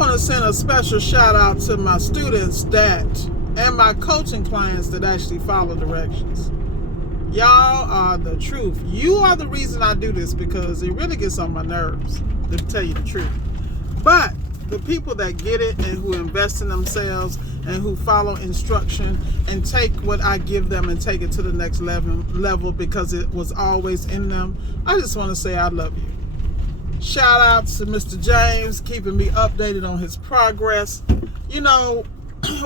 want to send a special shout out to my students and my coaching clients that actually follow directions. Y'all are the truth. You are the reason I do this, because it really gets on my nerves, to tell you the truth. But the people that get it and who invest in themselves and who follow instruction and take what I give them and take it to the next level because it was always in them, I just want to say I love you. Shout out to Mr. James, keeping me updated on his progress. You know,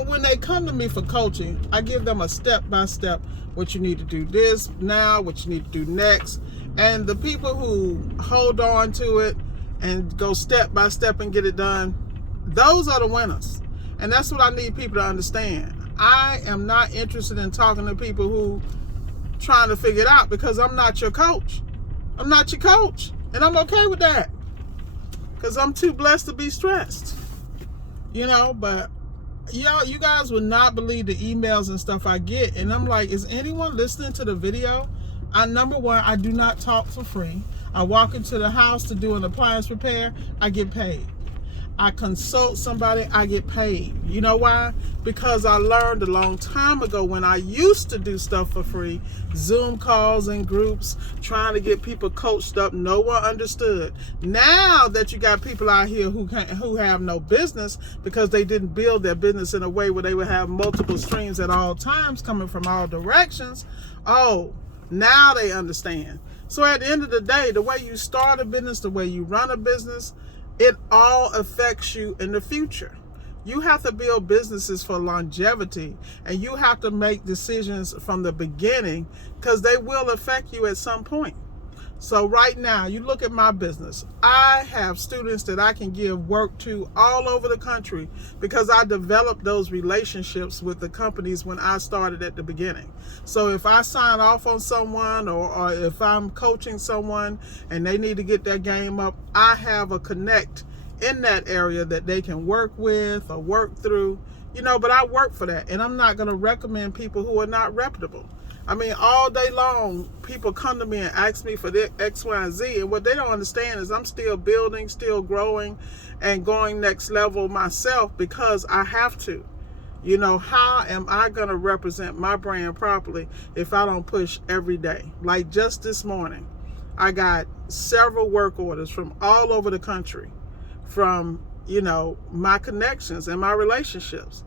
when they come to me for coaching, I give them a step-by-step, what you need to do this now, what you need to do next. And the people who hold on to it and go step by step and get it done, those are the winners. And that's what I need people to understand. I am not interested in talking to people who trying to figure it out, because I'm not your coach. I'm not your coach. And I'm okay with that, because I'm too blessed to be stressed. You know, but you guys would not believe the emails and stuff I get. And I'm like, is anyone listening to the video? Number one, I do not talk for free. I walk into the house to do an appliance repair, I get paid. I consult somebody, I get paid. You know why? Because I learned a long time ago when I used to do stuff for free, Zoom calls and groups, trying to get people coached up, no one understood. Now that you got people out here who have no business because they didn't build their business in a way where they would have multiple streams at all times coming from all directions, oh, now they understand. So at the end of the day, the way you start a business, the way you run a business, it all affects you in the future. You have to build businesses for longevity, and you have to make decisions from the beginning, because they will affect you at some point. So right now, you look at my business. I have students that I can give work to all over the country because I developed those relationships with the companies when I started at the beginning. So if I sign off on someone, or if I'm coaching someone and they need to get their game up, I have a connect in that area that they can work with or work through, you know, but I work for that. And I'm not going to recommend people who are not reputable. I mean, all day long, people come to me and ask me for the X, Y, and Z. And what they don't understand is I'm still building, still growing, and going next level myself, because I have to. You know, how am I going to represent my brand properly if I don't push every day? Like just this morning, I got several work orders from all over the country, from, you know, my connections and my relationships.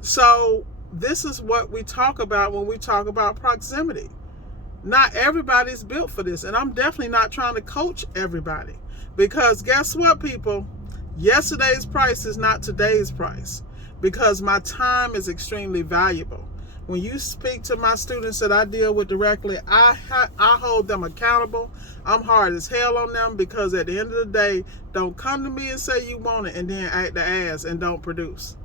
So this is what we talk about when we talk about proximity. Not everybody's built for this, and I'm definitely not trying to coach everybody, because guess what, people? Yesterday's price is not today's price, because my time is extremely valuable. When you speak to my students that I deal with directly, I hold them accountable. I'm hard as hell on them, because at the end of the day, don't come to me and say you want it and then act the ass and don't produce.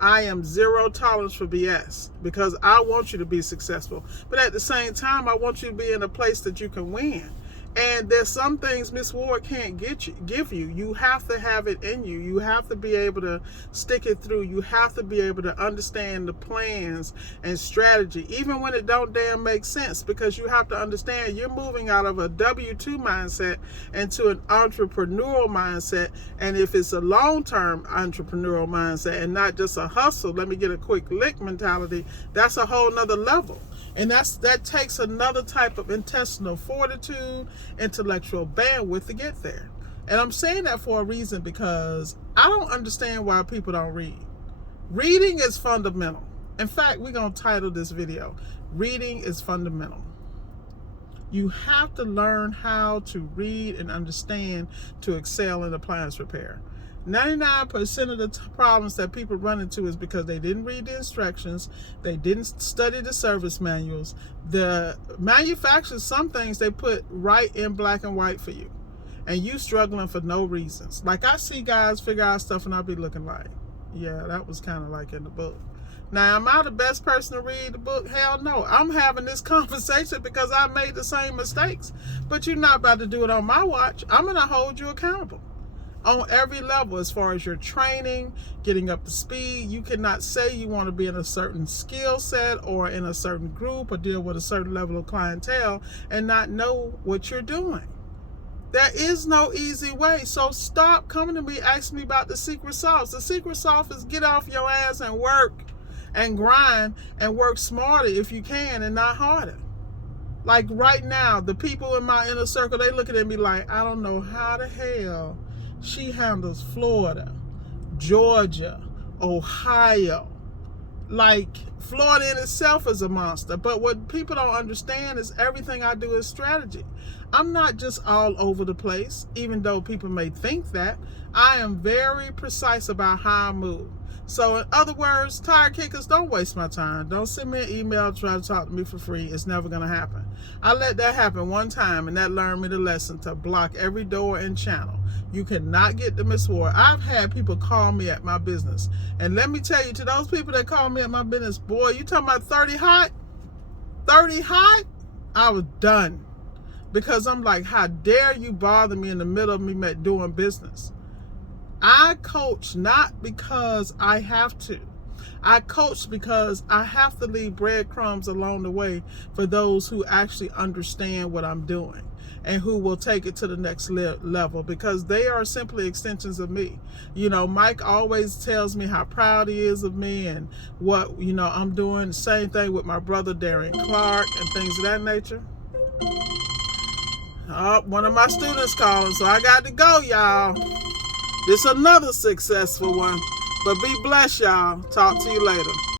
I am zero tolerance for BS, because I want you to be successful. But at the same time, I want you to be in a place that you can win. And there's some things Miss Ward can't give you. You have to have it in you. You have to be able to stick it through. You have to be able to understand the plans and strategy, even when it don't damn make sense, because you have to understand you're moving out of a W-2 mindset into an entrepreneurial mindset. And if it's a long-term entrepreneurial mindset and not just a hustle, let me get a quick lick mentality, that's a whole nother level. And that takes another type of intestinal fortitude, intellectual bandwidth to get there. And I'm saying that for a reason, because I don't understand why people don't read. Reading is fundamental. In fact, we're going to title this video, Reading is Fundamental. You have to learn how to read and understand to excel in appliance repair. 99% of the problems that people run into is because they didn't read the instructions, they didn't study the service manuals. The manufacturers, some things they put right in black and white for you, and you struggling for no reasons. Like, I see guys figure out stuff and I'll be looking like, yeah, that was kind of like in the book. Now, am I the best person to read the book? Hell no. I'm having this conversation because I made the same mistakes, but you're not about to do it on my watch. I'm going to hold you accountable on every level, as far as your training, getting up to speed. You cannot say you want to be in a certain skill set or in a certain group or deal with a certain level of clientele and not know what you're doing. There is no easy way. So stop coming to me asking me about the secret sauce. The secret sauce is get off your ass and work and grind and work smarter if you can and not harder. Like right now, the people in my inner circle, they looking at me like, I don't know how the hell she handles Florida, Georgia, Ohio. Like, Florida in itself is a monster. But what people don't understand is everything I do is strategy. I'm not just all over the place, even though people may think that. I am very precise about how I move. So in other words, tire kickers, don't waste my time. Don't send me an email to try to talk to me for free. It's never going to happen. I let that happen one time, and that learned me the lesson to block every door and channel. You cannot get to Miss Ward. I've had people call me at my business. And let me tell you, to those people that call me at my business, boy, you talking about 30 hot? 30 hot? I was done. Because I'm like, how dare you bother me in the middle of me doing business? I coach not because I have to. I coach because I have to leave breadcrumbs along the way for those who actually understand what I'm doing and who will take it to the next level, because they are simply extensions of me. You know, Mike always tells me how proud he is of me and what, you know, I'm doing. The same thing with my brother Darren Clark and things of that nature. Oh, one of my students calling, so I got to go, y'all. This is another successful one. But be blessed, y'all. Talk to you later.